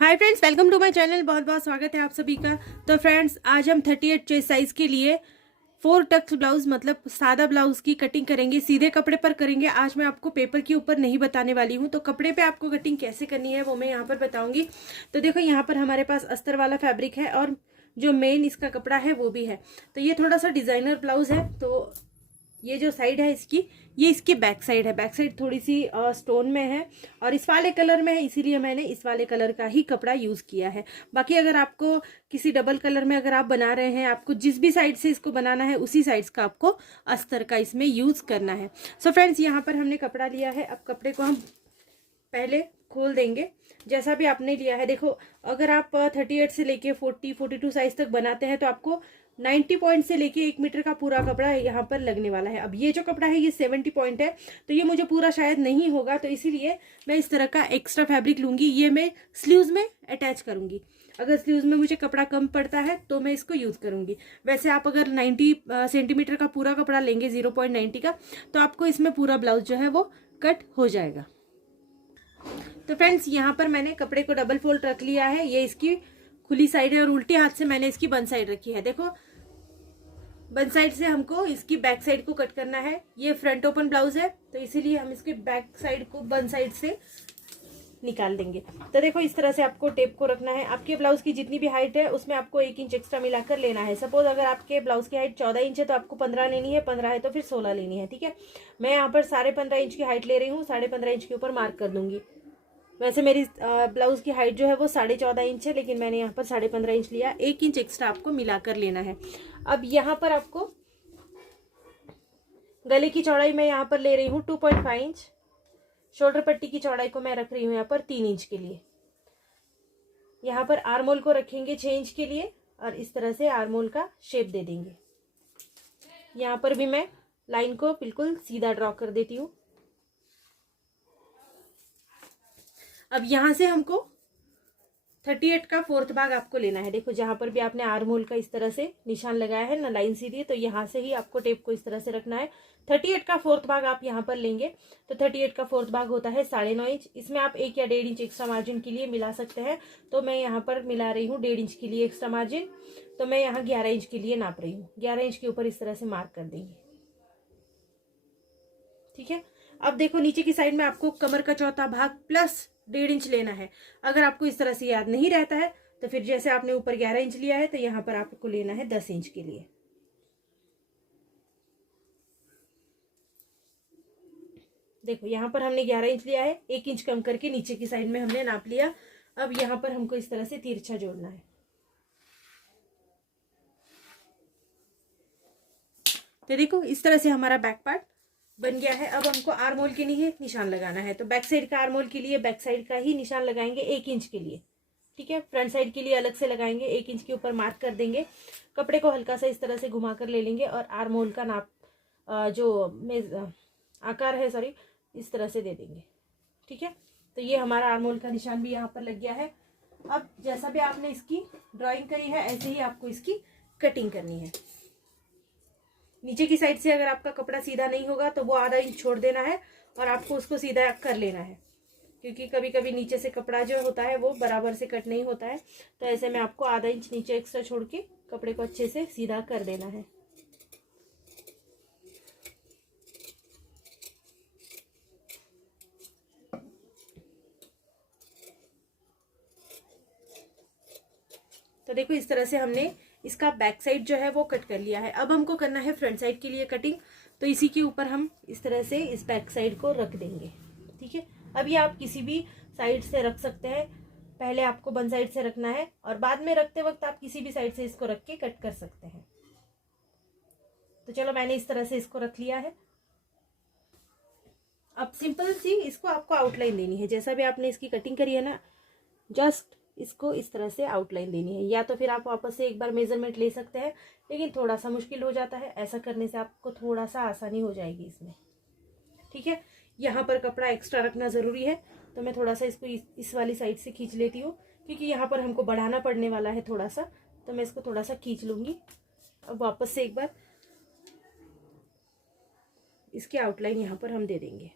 Hi friends, welcome to my channel. बहुत बहुत स्वागत है आप सभी का। तो फ्रेंड्स, आज हम 38 चेस्ट साइज के लिए 4 टक्स ब्लाउज मतलब सादा ब्लाउज की कटिंग करेंगे। सीधे कपड़े पर करेंगे। आज मैं आपको पेपर के ऊपर नहीं बताने वाली हूँ। तो कपड़े पे आपको कटिंग कैसे करनी है वो मैं यहाँ पर बताऊंगी। तो देखो, यहाँ पर हमारे पास अस्तर वाला फैब्रिक है और जो मेन इसका कपड़ा है वो भी है। तो ये थोड़ा सा डिजाइनर ब्लाउज है। तो ये जो साइड है इसकी, ये इसकी बैक साइड है। बैक साइड थोड़ी सी स्टोन में है और इस वाले कलर में है, इसीलिए मैंने इस वाले कलर का ही कपड़ा यूज किया है। बाकी अगर आपको किसी डबल कलर में अगर आप बना रहे हैं, आपको जिस भी साइड से इसको बनाना है उसी साइड का आपको अस्तर का इसमें यूज करना है। सो फ्रेंड्स, यहाँ पर हमने कपड़ा लिया है। अब कपड़े को हम पहले खोल देंगे जैसा भी आपने लिया है। देखो, अगर आप 38 से लेके 42 साइज तक बनाते हैं तो आपको 90 पॉइंट से लेके 1 मीटर का पूरा कपड़ा यहाँ पर लगने वाला है। अब ये जो कपड़ा है ये 70 पॉइंट है, तो ये मुझे पूरा शायद नहीं होगा, तो इसीलिए मैं इस तरह का एक्स्ट्रा फैब्रिक लूंगी। ये मैं स्लीव्स में अटैच करूंगी। अगर स्लीव्स में मुझे कपड़ा कम पड़ता है तो मैं इसको यूज करूंगी। वैसे आप अगर 90 सेंटीमीटर का पूरा कपड़ा लेंगे 0.90 का, तो आपको इसमें पूरा ब्लाउज जो है वो कट हो जाएगा। तो फ्रेंड्स, यहाँ पर मैंने कपड़े को डबल फोल्ड रख लिया है। ये इसकी खुली साइड है और उल्टी हाथ से मैंने इसकी बंद साइड रखी है। देखो, बंद साइड से हमको इसकी बैक साइड को कट करना है। ये फ्रंट ओपन ब्लाउज है, तो इसीलिए हम इसके बैक साइड को बंद साइड से निकाल देंगे। तो देखो, इस तरह से आपको टेप को रखना है। आपके ब्लाउज की जितनी भी हाइट है उसमें आपको 1 इंच एक्स्ट्रा मिलाकर लेना है। सपोज अगर आपके ब्लाउज की हाइट 14 इंच है तो आपको 15 लेनी है, 15 है तो फिर 16 लेनी है। ठीक है, मैं यहाँ पर 15.5 इंच की हाइट ले रही हूँ। 15.5 इंच के ऊपर मार्क कर दूंगी। वैसे मेरी ब्लाउज की हाइट जो है वो 14.5 इंच है, लेकिन मैंने यहाँ पर 15.5 इंच लिया। 1 इंच एक्स्ट्रा आपको मिलाकर लेना है। अब यहाँ पर आपको गले की चौड़ाई मैं यहाँ पर ले रही हूँ 2.5 इंच। शोल्डर पट्टी की चौड़ाई को मैं रख रही हूँ यहाँ पर 3 इंच के लिए। यहाँ पर आर्मोल को रखेंगे 6 इंच के लिए और इस तरह से आर्मोल का शेप दे देंगे। यहाँ पर भी मैं लाइन को बिल्कुल सीधा ड्रॉ कर देती हूँ। अब यहाँ से हमको 38 का 4th भाग आपको लेना है। देखो, जहां पर भी आपने आर्महोल का इस तरह से निशान लगाया है ना, लाइन सीधी, तो यहाँ से ही आपको टेप को इस तरह से रखना है। 38 का 4th भाग आप यहाँ पर लेंगे। तो 38 का 4th भाग होता है 9.5 इंच। इसमें आप 1 या 1.5 इंच एक्स्ट्रा मार्जिन के लिए मिला सकते हैं। तो मैं यहाँ पर मिला रही हूँ 1.5 इंच के लिए एक्स्ट्रा मार्जिन। तो मैं यहाँ 11 इंच के लिए नाप रही हूँ। 11 इंच के ऊपर इस तरह से मार्क कर देंगे। ठीक है, अब देखो, नीचे की साइड में आपको कमर का चौथा भाग प्लस 1.5 इंच लेना है। अगर आपको इस तरह से याद नहीं रहता है तो फिर जैसे आपने ऊपर 11 इंच लिया है तो यहाँ पर आपको लेना है 10 इंच के लिए। देखो, यहाँ पर हमने 11 इंच लिया है, 1 इंच कम करके नीचे की साइड में हमने नाप लिया। अब यहाँ पर हमको इस तरह से तिरछा जोड़ना है। तो देखो, इस तरह से हमारा बैक पार्ट बन गया है। अब हमको आर्मोल के लिए निशान लगाना है। तो बैक साइड का आर्मोल के लिए बैक साइड का ही निशान लगाएंगे 1 इंच के लिए। ठीक है, फ्रंट साइड के लिए अलग से लगाएंगे। 1 इंच के ऊपर मार्क कर देंगे। कपड़े को हल्का सा इस तरह से घुमा कर ले लेंगे और आर्मोल का नाप जो आकार है, सॉरी, इस तरह से दे देंगे। ठीक है, तो ये हमारा आर्मोल का निशान भी यहाँ पर लग गया है। अब जैसा भी आपने इसकी ड्रॉइंग करी है ऐसे ही आपको इसकी कटिंग करनी है। नीचे की साइड से अगर आपका कपड़ा सीधा नहीं होगा तो वो आधा इंच छोड़ देना है और आपको उसको सीधा कर लेना है, क्योंकि कभी कभी नीचे से कपड़ा जो होता है वो बराबर से कट नहीं होता है। तो ऐसे में आपको आधा इंच नीचे एक्स्ट्रा छोड़ के कपड़े को अच्छे से सीधा कर देना है। तो देखो, इस तरह से हमने इसका बैक साइड जो है वो कट कर लिया है। अब हमको करना है फ्रंट साइड के लिए कटिंग। तो इसी के ऊपर हम इस तरह से इस बैक साइड को रख देंगे। ठीक है, अब ये आप किसी भी साइड से रख सकते हैं। पहले आपको बंद साइड से रखना है और बाद में रखते वक्त आप किसी भी साइड से इसको रख के कट कर सकते हैं। तो चलो, मैंने इस तरह से इसको रख लिया है। अब सिंपल सी इसको आपको आउटलाइन देनी है। जैसा भी आपने इसकी कटिंग करी है ना, जस्ट इसको इस तरह से आउटलाइन देनी है। या तो फिर आप वापस से एक बार मेजरमेंट ले सकते हैं, लेकिन थोड़ा सा मुश्किल हो जाता है। ऐसा करने से आपको थोड़ा सा आसानी हो जाएगी इसमें। ठीक है, यहाँ पर कपड़ा एक्स्ट्रा रखना ज़रूरी है, तो मैं थोड़ा सा इसको इस वाली साइड से खींच लेती हूँ, क्योंकि यहाँ पर हमको बढ़ाना पड़ने वाला है थोड़ा सा। तो मैं इसको थोड़ा सा खींच लूँगी। अब वापस से एक बार इसकी आउटलाइन यहाँ पर हम दे देंगे।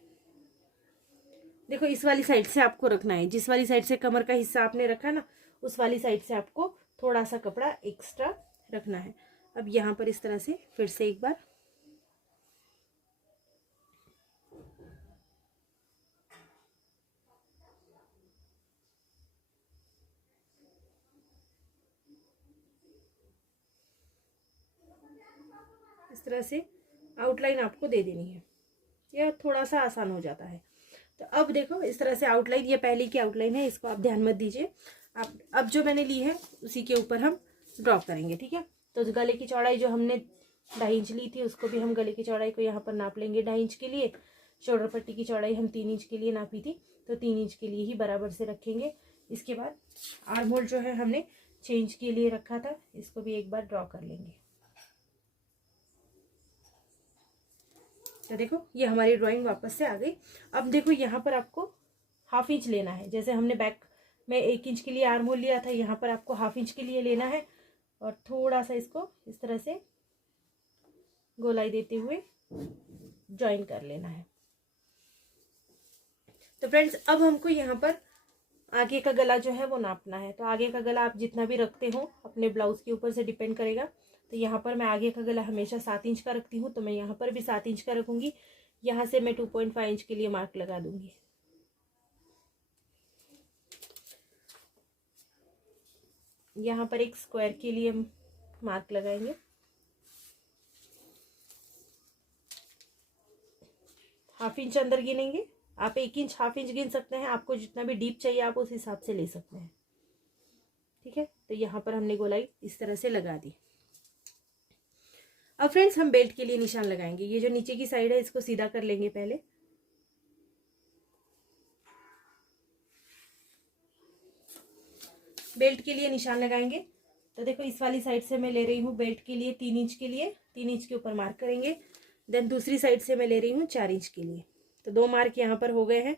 देखो इस वाली साइड से आपको रखना है, जिस वाली साइड से कमर का हिस्सा आपने रखा ना उस वाली साइड से आपको थोड़ा सा कपड़ा एक्स्ट्रा रखना है। अब यहाँ पर इस तरह से फिर से एक बार इस तरह से आउटलाइन आपको दे देनी है, यह थोड़ा सा आसान हो जाता है। तो अब देखो इस तरह से आउटलाइन, ये पहले की आउटलाइन है, इसको आप ध्यान मत दीजिए। आप अब जो मैंने ली है उसी के ऊपर हम ड्रॉ करेंगे, ठीक है। तो गले की चौड़ाई जो हमने 2.5 इंच ली थी उसको भी हम गले की चौड़ाई को यहाँ पर नाप लेंगे 2.5 इंच के लिए। शोल्डर पट्टी की चौड़ाई हम 3 इंच के लिए नापी थी, तो 3 इंच के लिए ही बराबर से रखेंगे। इसके बाद आर्म होल जो है हमने 6 इंच के लिए रखा था, इसको भी एक बार ड्रॉ कर लेंगे। तो देखो ये हमारी ड्राइंग वापस से आ गई। अब देखो यहाँ पर आपको 1/2 इंच लेना है, जैसे हमने बैक में 1 इंच के लिए आर्म होल लिया था, यहाँ पर आपको 1/2 इंच के लिए लेना है और थोड़ा सा इसको इस तरह से गोलाई देते हुए ज्वाइन कर लेना है। तो फ्रेंड्स अब हमको यहाँ पर आगे का गला जो है वो नापना है। तो आगे का गला आप जितना भी रखते हो अपने ब्लाउज के ऊपर से डिपेंड करेगा। तो यहाँ पर मैं आगे का गला हमेशा 7 इंच का रखती हूँ, तो मैं यहाँ पर भी 7 इंच का रखूंगी। यहाँ से मैं 2.5 इंच के लिए मार्क लगा दूंगी। यहाँ पर एक स्क्वायर के लिए मार्क लगाएंगे। ½ इंच अंदर गिनेंगे, आप 1 इंच ½ इंच गिन सकते हैं, आपको जितना भी डीप चाहिए आप उस हिसाब से ले सकते हैं, ठीक है। तो यहाँ पर हमने गोलाई इस तरह से लगा दी। अब फ्रेंड्स हम बेल्ट के लिए निशान लगाएंगे। ये जो नीचे की साइड है इसको सीधा कर लेंगे पहले। बेल्ट के लिए निशान लगाएंगे। तो देखो इस वाली साइड से मैं ले रही हूँ बेल्ट के लिए 3 इंच के लिए, 3 इंच के ऊपर मार्क करेंगे। देन दूसरी साइड से मैं ले रही हूँ 4 इंच के लिए। तो 2 मार्क यहाँ पर हो गए हैं।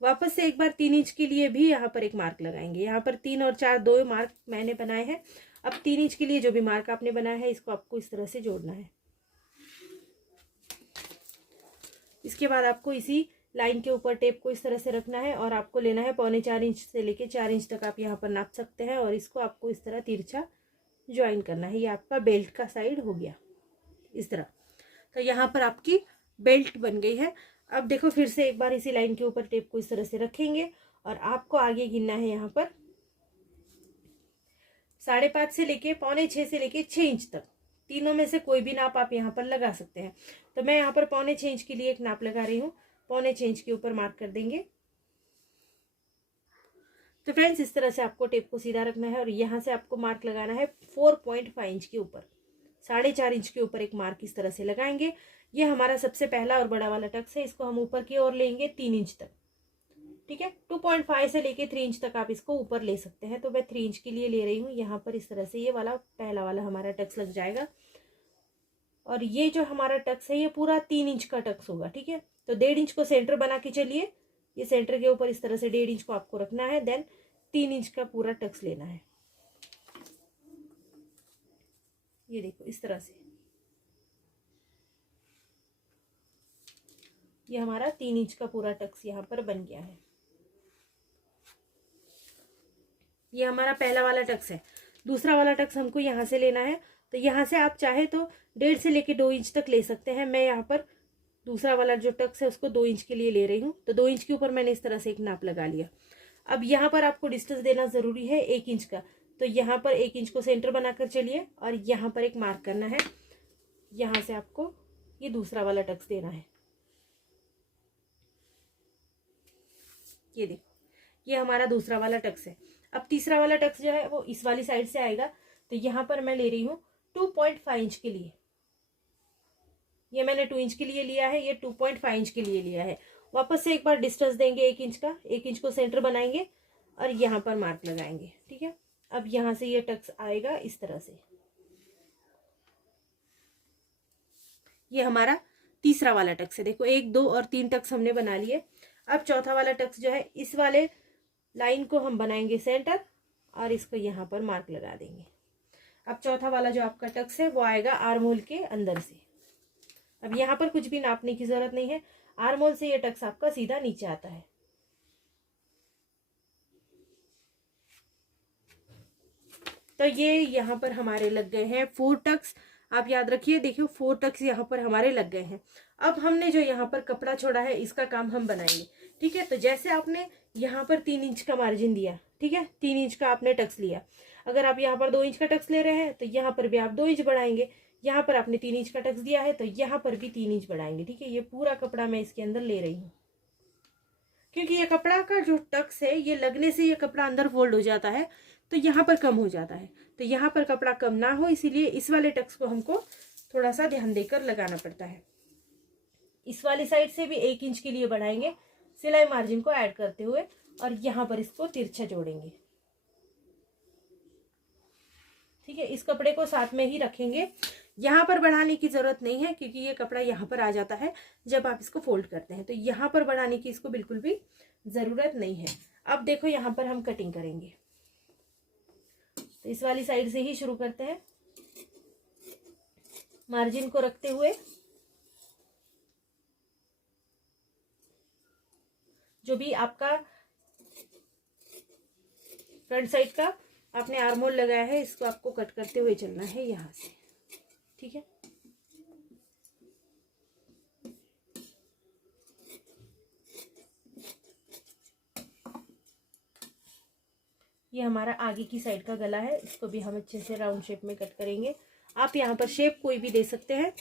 वापस से एक बार 3 इंच के लिए भी यहाँ पर एक मार्क लगाएंगे। यहाँ पर 3 और 4 2 मार्क मैंने बनाए हैं। अब 3 इंच के लिए जो भी मार्क आपने बनाया है इसको आपको इस तरह से जोड़ना है। इसके बाद आपको इसी लाइन के ऊपर टेप को इस तरह से रखना है और आपको लेना है 3.25 इंच से लेके 4 इंच तक आप यहाँ पर नाप सकते हैं और इसको आपको इस तरह तिरछा ज्वाइन करना है। ये आपका बेल्ट का साइड हो गया इस तरह। तो यहाँ पर आपकी बेल्ट बन गई है। अब देखो फिर से एक बार इसी लाइन के ऊपर टेप को इस तरह से रखेंगे और आपको आगे गिनना है यहाँ पर 5.5 से लेके 5.25 से लेके 6 इंच तक। तीनों में से कोई भी नाप आप यहाँ पर लगा सकते हैं। तो मैं यहाँ पर 5.25 इंच के लिए एक नाप लगा रही हूँ। 5.25 इंच के ऊपर मार्क कर देंगे। तो फ्रेंड्स इस तरह से आपको टेप को सीधा रखना है और यहाँ से आपको मार्क लगाना है 4.5 इंच के ऊपर। 4.5 इंच के ऊपर एक मार्क इस तरह से लगाएंगे। ये हमारा सबसे पहला और बड़ा वाला टक्स है, इसको हम ऊपर की ओर लेंगे 3 इंच तक, ठीक है। 2.5 से लेके 3 इंच तक आप इसको ऊपर ले सकते हैं। तो मैं 3 इंच के लिए ले रही हूँ। यहाँ पर इस तरह से ये वाला पहला वाला हमारा टक्स लग जाएगा और ये जो हमारा टक्स है ये पूरा 3 इंच का टक्स होगा, ठीक है। तो 1.5 इंच को सेंटर बना के चलिए। ये सेंटर के ऊपर इस तरह से 1.5 इंच को आपको रखना है। देन 3 इंच का पूरा टक्स लेना है। ये देखो इस तरह से ये हमारा 3 इंच का पूरा टक्स यहाँ पर बन गया है। ये हमारा पहला वाला टक्स है। दूसरा वाला टक्स हमको यहाँ से लेना है। तो यहाँ से आप चाहे तो 1.5 से लेके 2 इंच तक ले सकते हैं। मैं यहाँ पर दूसरा वाला जो टक्स है उसको 2 इंच के लिए ले रही हूँ। तो 2 इंच के ऊपर मैंने इस तरह से एक नाप लगा लिया। अब यहाँ पर आपको डिस्टेंस देना जरूरी है 1 इंच का। तो यहाँ पर 1 इंच को सेंटर बनाकर चलिए और यहाँ पर एक मार्क करना है। यहाँ से आपको ये दूसरा वाला टक्स देना है। ये देखो ये हमारा दूसरा वाला टक्स है। अब तीसरा वाला टक्स जो है वो इस वाली साइड से आएगा। तो यहाँ पर मैं ले रही हूँ 2.5 इंच के लिए। ये मैंने 2 इंच के लिए लिया है, ये 2.5 इंच के लिए लिया है। वापस से एक बार डिस्टेंस देंगे 1 इंच का। 1 इंच को सेंटर बनाएंगे और यहाँ पर मार्क लगाएंगे, ठीक है। अब यहाँ से ये टक्स आएगा इस तरह से। ये हमारा तीसरा वाला टक्स है। देखो 1 2 और 3 टक्स हमने बना लिए। अब चौथा वाला टक्स जो है इस वाले लाइन को हम बनाएंगे सेंटर और इसको यहाँ पर मार्क लगा देंगे। अब चौथा वाला जो आपका टक्स है वो आएगा आर्म होल के अंदर से। अब यहाँ पर कुछ भी नापने की जरूरत नहीं है। आर्म होल से ये टक्स आपका सीधा नीचे आता है। तो ये यहाँ पर हमारे लग गए हैं 4 टक्स। आप याद रखिए, देखिए 4 टक्स यहाँ पर हमारे लग गए हैं। अब हमने जो यहाँ पर कपड़ा छोड़ा है इसका काम हम बनाएंगे। ठीक है, तो जैसे आपने यहाँ पर 3 इंच का मार्जिन दिया, ठीक है, 3 इंच का आपने टक्स लिया। अगर आप यहाँ पर 2 इंच का टक्स ले रहे हैं तो यहाँ पर भी आप 2 इंच बढ़ाएंगे। यहाँ पर आपने 3 इंच का टक्स दिया है तो यहाँ पर भी 3 इंच बढ़ाएंगे। ठीक है, ये पूरा कपड़ा मैं इसके अंदर ले रही हूँ, क्योंकि ये कपड़ा का जो टक्स है ये लगने से ये कपड़ा अंदर फोल्ड हो जाता है, तो यहाँ पर कम हो जाता है। तो यहाँ पर कपड़ा कम ना हो इसीलिए इस वाले टक्स को हमको थोड़ा सा ध्यान देकर लगाना पड़ता है। इस वाली साइड से भी 1 इंच के लिए बढ़ाएंगे सिलाई मार्जिन को ऐड करते हुए, और यहाँ पर इसको तिरछा जोड़ेंगे। ठीक है, इस कपड़े को साथ में ही रखेंगे। यहाँ पर बढ़ाने की जरूरत नहीं है क्योंकि ये कपड़ा यहाँ पर आ जाता है जब आप इसको फोल्ड करते हैं, तो यहाँ पर बढ़ाने की इसको बिल्कुल भी जरूरत नहीं है। अब देखो यहाँ पर हम कटिंग करेंगे, तो इस वाली साइड से ही शुरू करते हैं। मार्जिन को रखते हुए जो भी आपका फ्रंट साइड का आपने आर्म होल लगाया है इसको आपको कट करते हुए चलना है यहाँ से। ठीक है, ये हमारा आगे की साइड का गला है, इसको भी हम अच्छे से राउंड शेप में कट करेंगे। आप यहाँ पर शेप कोई भी दे सकते हैं,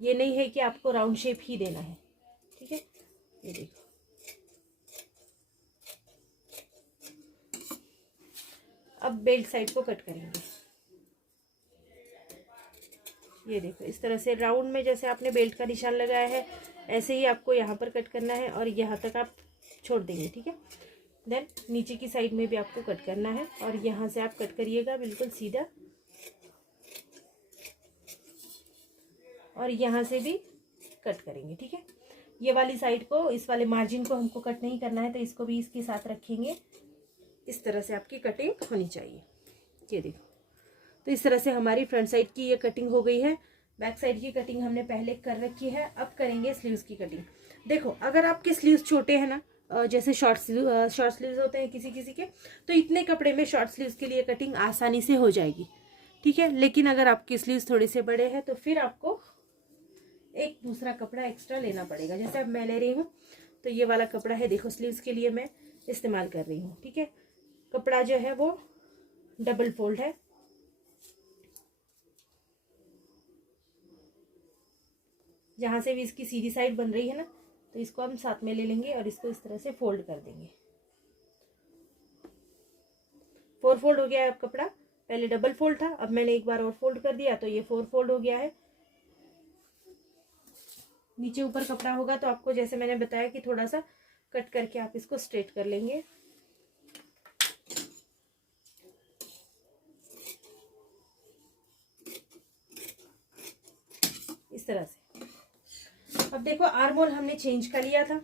ये नहीं है कि आपको राउंड शेप ही देना है। ठीक है, ये देखो, अब बेल्ट साइड को कट करेंगे। ये देखो, इस तरह से राउंड में जैसे आपने बेल्ट का निशान लगाया है ऐसे ही आपको यहाँ पर कट करना है और यहाँ तक आप छोड़ देंगे। ठीक है, देन नीचे की साइड में भी आपको कट करना है और यहाँ से आप कट करिएगा बिल्कुल सीधा, और यहाँ से भी कट करेंगे। ठीक है, ये वाली साइड को, इस वाले मार्जिन को हमको कट नहीं करना है तो इसको भी इसके साथ रखेंगे। इस तरह से आपकी कटिंग होनी चाहिए। ये देखो, तो इस तरह से हमारी फ्रंट साइड की ये कटिंग हो गई है। बैक साइड की कटिंग हमने पहले कर रखी है, अब करेंगे स्लीव्स की कटिंग। देखो, अगर आपके स्लीव्स छोटे हैं ना, जैसे शॉर्ट स्लीव्स होते हैं किसी किसी के, तो इतने कपड़े में शॉर्ट स्लीव्स के लिए कटिंग आसानी से हो जाएगी। ठीक है, लेकिन अगर आपके स्लीव्स थोड़े से बड़े हैं तो फिर आपको एक दूसरा कपड़ा एक्स्ट्रा लेना पड़ेगा। जैसे अब मैं ले रही हूँ तो ये वाला कपड़ा है, देखो स्लीव्स के लिए मैं इस्तेमाल कर रही हूँ। ठीक है, कपड़ा जो है वो डबल फोल्ड है, जहां से भी इसकी सीधी साइड बन रही है ना, तो इसको हम साथ में ले लेंगे और इसको इस तरह से फोल्ड कर देंगे। 4 फोल्ड हो गया है अब कपड़ा, पहले डबल फोल्ड था, अब मैंने एक बार और फोल्ड कर दिया तो ये 4 फोल्ड हो गया है। नीचे ऊपर कपड़ा होगा तो आपको जैसे मैंने बताया कि थोड़ा सा कट करके आप इसको स्ट्रेट कर लेंगे। इस तरह से। अब देखो, आर्म होल हमने चेंज कर लिया था,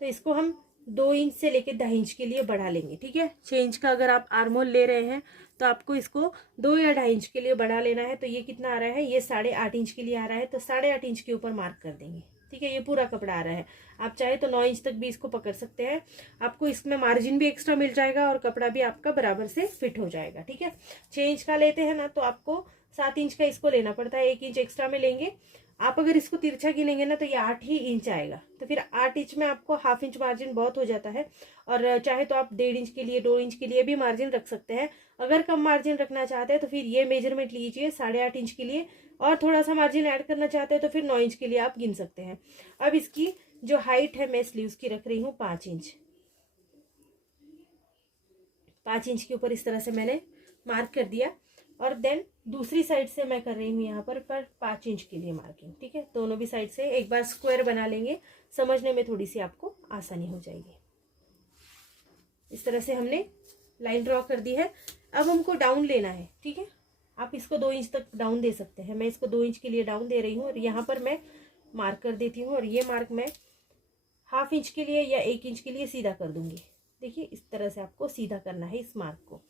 तो इसको हम 2 इंच से लेके 2.5 इंच के लिए बढ़ा लेंगे। ठीक है, 6 इंच का अगर आप आर्म होल ले रहे हैं तो आपको इसको 2 या 2.5 इंच के लिए बढ़ा लेना है। तो ये कितना आ रहा है, ये 8.5 इंच के लिए आ रहा है, तो 8.5 इंच के ऊपर मार्क कर देंगे। ठीक है, ये पूरा कपड़ा आ रहा है। आप चाहे तो 9 इंच तक भी इसको पकड़ सकते हैं, आपको इसमें मार्जिन भी एक्स्ट्रा मिल जाएगा और कपड़ा भी आपका बराबर से फिट हो जाएगा। ठीक है, 6 इंच का लेते हैं ना तो आपको 7 इंच का इसको लेना पड़ता है, 1 इंच एक्स्ट्रा में लेंगे। आप अगर इसको तिरछा गिनेंगे ना तो ये 8 ही इंच आएगा, तो फिर 8 इंच में आपको हाफ इंच मार्जिन बहुत हो जाता है। और चाहे तो आप 1.5 इंच के लिए, 2 इंच के लिए भी मार्जिन रख सकते हैं। अगर कम मार्जिन रखना चाहते हैं तो फिर ये मेजरमेंट लीजिए 8.5 इंच के लिए, और थोड़ा सा मार्जिन ऐड करना चाहते हैं तो फिर 9 इंच के लिए आप गिन सकते हैं। अब इसकी जो हाइट है मैं स्लीव्स की रख रही हूँ 5 इंच। 5 इंच के ऊपर इस तरह से मैंने मार्क कर दिया, और देन दूसरी साइड से मैं कर रही हूँ यहाँ पर 5 इंच के लिए मार्किंग। ठीक है, दोनों भी साइड से एक बार स्क्वायर बना लेंगे, समझने में थोड़ी सी आपको आसानी हो जाएगी। इस तरह से हमने लाइन ड्रॉ कर दी है। अब हमको डाउन लेना है। ठीक है, आप इसको 2 इंच तक डाउन दे सकते हैं, मैं इसको 2 इंच के लिए डाउन दे रही हूँ और यहाँ पर मैं मार्क कर देती हूँ, और ये मार्क मैं हाफ इंच के लिए या 1 इंच के लिए सीधा कर दूंगी। देखिए, इस तरह से आपको सीधा करना है इस मार्क को।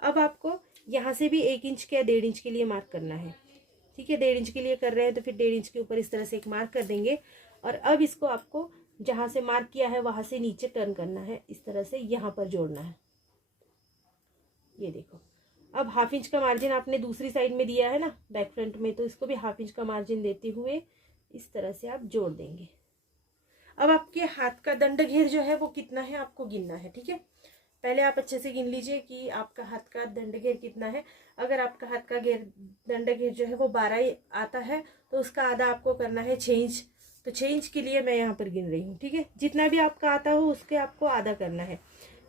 अब आपको यहाँ से भी 1 इंच या 1.5 इंच के लिए मार्क करना है। ठीक है, 1.5 इंच के लिए कर रहे हैं तो फिर 1.5 इंच के ऊपर इस तरह से एक मार्क कर देंगे, और अब इसको आपको जहाँ से मार्क किया है वहाँ से नीचे टर्न करना है, इस तरह से यहाँ पर जोड़ना है। ये देखो, अब 1/2 इंच का मार्जिन आपने दूसरी साइड में दिया है ना बैक फ्रंट में, तो इसको भी 1/2 इंच का मार्जिन देते हुए इस तरह से आप जोड़ देंगे। अब आपके हाथ का दंड घेर जो है वो कितना है आपको गिनना है, ठीक है। पहले आप अच्छे से गिन लीजिए कि आपका हाथ का दंड घेर कितना है। अगर आपका हाथ का दंड घेर जो है वो 12 आता है तो उसका आधा आपको करना है 6 इंच। तो 6 इंच के लिए मैं यहाँ पर गिन रही हूँ, ठीक है। जितना भी आपका आता हो उसके आपको आधा करना है।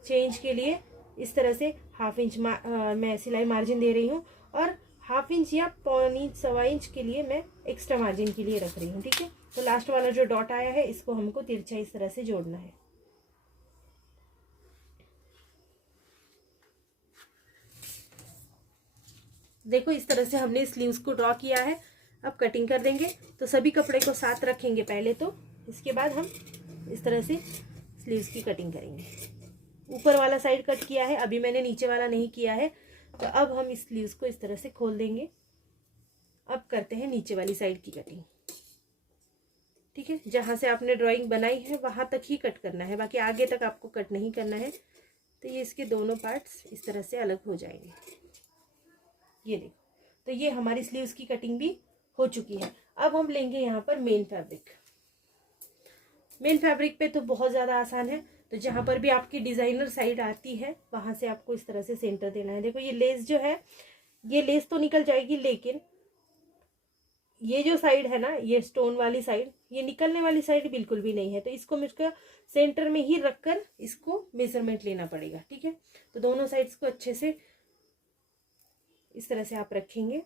6 इंच के लिए इस तरह से 1/2 इंच मैं सिलाई मार्जिन दे रही हूँ, और 1/2 इंच या 1.25 इंच 1.25 इंच के लिए मैं एक्स्ट्रा मार्जिन के लिए रख रही हूँ, ठीक है। तो लास्ट वाला जो डॉट आया है इसको हमको तिरछा इस तरह से जोड़ना है। देखो इस तरह से हमने स्लीव्स को ड्रॉ किया है। अब कटिंग कर देंगे। तो सभी कपड़े को साथ रखेंगे पहले, तो इसके बाद हम इस तरह से स्लीव्स की कटिंग करेंगे। ऊपर वाला साइड कट किया है, अभी मैंने नीचे वाला नहीं किया है। तो अब हम इस स्लीव्स को इस तरह से खोल देंगे। अब करते हैं नीचे वाली साइड की कटिंग, ठीक है। जहां से आपने ड्राइंग बनाई है वहां तक ही कट करना है, बाकी आगे तक आपको कट नहीं करना है। तो ये इसके दोनों पार्ट्स इस तरह से अलग हो जाएंगे। ये देखो, तो ये हमारी स्लीव्स की कटिंग भी हो चुकी है। अब हम लेंगे यहाँ पर मेन फैब्रिक। मेन फैब्रिक पे तो बहुत ज़्यादा आसान है। तो जहाँ पर भी आपकी डिज़ाइनर साइड आती है वहाँ से आपको इस तरह से सेंटर देना है। देखो ये लेस जो है, ये लेस तो निकल जाएगी, लेकिन ये जो साइड है ना, ये स्टोन वाली साइड, ये निकलने वाली साइड बिल्कुल भी नहीं है। तो इसको मुझको सेंटर में ही रखकर इसको मेजरमेंट लेना पड़ेगा, ठीक है। तो दोनों साइड्स को अच्छे से इस तरह से आप रखेंगे।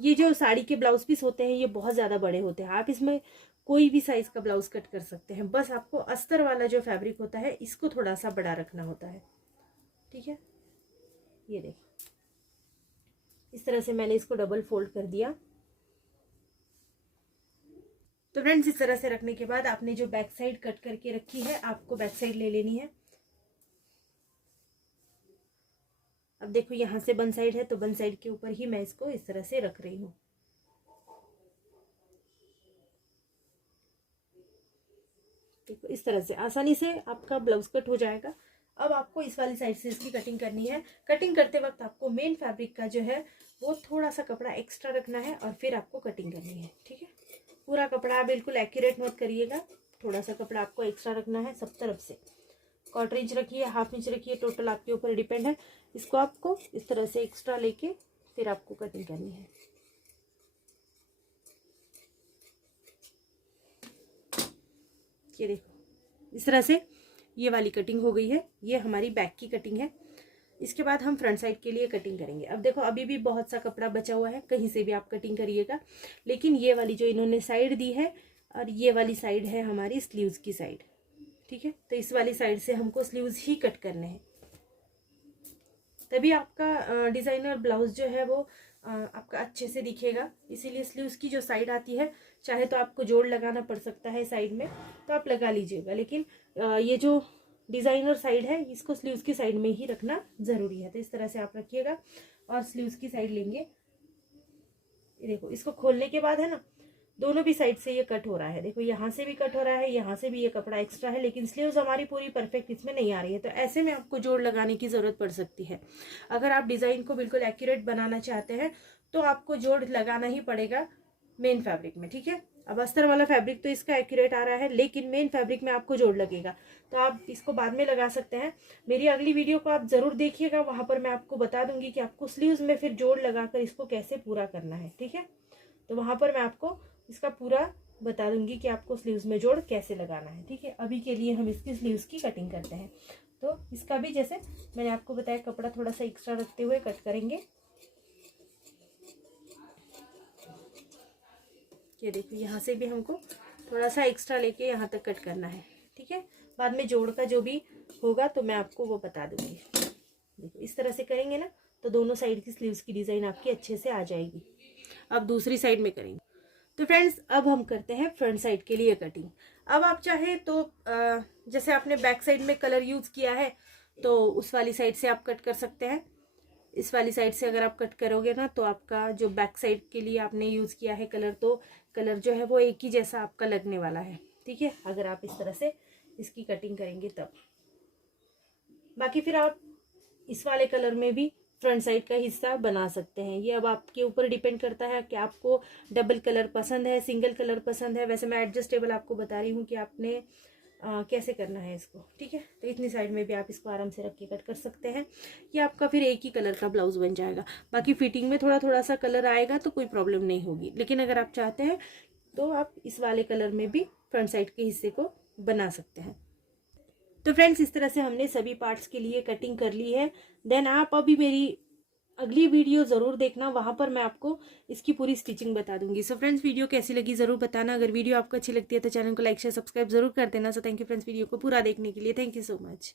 ये जो साड़ी के ब्लाउज पीस होते हैं ये बहुत ज़्यादा बड़े होते हैं। आप इसमें कोई भी साइज का ब्लाउज कट कर सकते हैं, बस आपको अस्तर वाला जो फैब्रिक होता है इसको थोड़ा सा बड़ा रखना होता है, ठीक है। ये देखो इस तरह से मैंने इसको डबल फोल्ड कर दिया। तो फ्रेंड्स इस तरह से रखने के बाद आपने जो बैक साइड कट करके रखी है आपको बैक साइड ले लेनी है। अब देखो यहाँ से बन साइड है, तो बन साइड के ऊपर ही मैं इसको इस तरह से रख रही हूँ। देखो इस तरह से आसानी से आपका ब्लाउज कट हो जाएगा। अब आपको इस वाली साइड से इसकी कटिंग करनी है। कटिंग करते वक्त आपको मेन फैब्रिक का जो है वो थोड़ा सा कपड़ा एक्स्ट्रा रखना है और फिर आपको कटिंग करनी है, ठीक है। पूरा कपड़ा बिल्कुल एक्यूरेट मत करिएगा, थोड़ा सा कपड़ा आपको एक्स्ट्रा रखना है सब तरफ से। 1/4 इंच रखिए, 1/2 इंच रखिए, टोटल आपके ऊपर डिपेंड है। इसको आपको इस तरह से एक्स्ट्रा लेके फिर आपको कटिंग करनी है। ये देखो इस तरह से ये वाली कटिंग हो गई है। ये हमारी बैक की कटिंग है। इसके बाद हम फ्रंट साइड के लिए कटिंग करेंगे। अब देखो अभी भी बहुत सा कपड़ा बचा हुआ है, कहीं से भी आप कटिंग करिएगा, लेकिन ये वाली जो इन्होंने साइड दी है और ये वाली साइड है हमारी स्लीव्स की साइड, ठीक है। तो इस वाली साइड से हमको स्लीव्स ही कट करने हैं, तभी आपका डिज़ाइनर ब्लाउज जो है वो आपका अच्छे से दिखेगा। इसीलिए स्लीव्स की जो साइड आती है, चाहे तो आपको जोड़ लगाना पड़ सकता है साइड में, तो आप लगा लीजिएगा, लेकिन ये जो डिज़ाइनर साइड है इसको स्लीव्स की साइड में ही रखना ज़रूरी है। तो इस तरह से आप रखिएगा और स्लीव्स की साइड लेंगे। ये देखो इसको खोलने के बाद है ना, दोनों भी साइड से ये कट हो रहा है। देखो यहाँ से भी कट हो रहा है, यहाँ से भी ये कपड़ा एक्स्ट्रा है, लेकिन स्लीव्स हमारी पूरी परफेक्ट इसमें नहीं आ रही है। तो ऐसे में आपको जोड़ लगाने की ज़रूरत पड़ सकती है। अगर आप डिज़ाइन को बिल्कुल एक्यूरेट बनाना चाहते हैं तो आपको जोड़ लगाना ही पड़ेगा मेन फैब्रिक में, ठीक है। अब अस्तर वाला फैब्रिक तो इसका एक्यूरेट आ रहा है, लेकिन मेन फैब्रिक में आपको जोड़ लगेगा, तो आप इसको बाद में लगा सकते हैं। मेरी अगली वीडियो को आप ज़रूर देखिएगा, वहाँ पर मैं आपको बता दूंगी कि आपको स्लीव्स में फिर जोड़ लगाकर इसको कैसे पूरा करना है, ठीक है। तो वहाँ पर मैं आपको इसका पूरा बता दूंगी कि आपको स्लीव्स में जोड़ कैसे लगाना है, ठीक है। अभी के लिए हम इसकी स्लीव्स की कटिंग करते हैं। तो इसका भी जैसे मैंने आपको बताया कपड़ा थोड़ा सा एक्स्ट्रा रखते हुए कट करेंगे। ये देखो यहाँ से भी हमको थोड़ा सा एक्स्ट्रा लेके यहाँ तक कट करना है, ठीक है। बाद में जोड़ का जो भी होगा तो मैं आपको वो बता दूंगी। देखो इस तरह से करेंगे ना तो दोनों साइड की स्लीव्स की डिज़ाइन आपकी अच्छे से आ जाएगी। अब दूसरी साइड में करेंगे। तो फ्रेंड्स अब हम करते हैं फ्रंट साइड के लिए कटिंग। अब आप चाहे तो जैसे आपने बैक साइड में कलर यूज़ किया है तो उस वाली साइड से आप कट कर सकते हैं। इस वाली साइड से अगर आप कट करोगे ना तो आपका जो बैक साइड के लिए आपने यूज़ किया है कलर, तो कलर जो है वो एक ही जैसा आपका लगने वाला है। ठीक है, अगर आप इस तरह से इसकी कटिंग करेंगे तब। बाकी फिर आप इस वाले कलर में भी फ्रंट साइड का हिस्सा बना सकते हैं। ये अब आपके ऊपर डिपेंड करता है कि आपको डबल कलर पसंद है, सिंगल कलर पसंद है। वैसे मैं एडजस्टेबल आपको बता रही हूँ कि आपने कैसे करना है इसको। ठीक है, तो इतनी साइड में भी आप इसको आराम से रख के कट कर सकते हैं। ये आपका फिर एक ही कलर का ब्लाउज बन जाएगा। बाकी फिटिंग में थोड़ा थोड़ा सा कलर आएगा तो कोई प्रॉब्लम नहीं होगी, लेकिन अगर आप चाहते हैं तो आप इस वाले कलर में भी फ्रंट साइड के हिस्से को बना सकते हैं। तो फ्रेंड्स, इस तरह से हमने सभी पार्ट्स के लिए कटिंग कर ली है। देन आप अभी मेरी अगली वीडियो ज़रूर देखना, वहाँ पर मैं आपको इसकी पूरी स्टिचिंग बता दूंगी। सो फ्रेंड्स, वीडियो कैसी लगी ज़रूर बताना। अगर वीडियो आपको अच्छी लगती है तो चैनल को लाइक शेयर सब्सक्राइब जरूर कर देना। So thank you friends video को पूरा देखने के लिए। Thank you so much.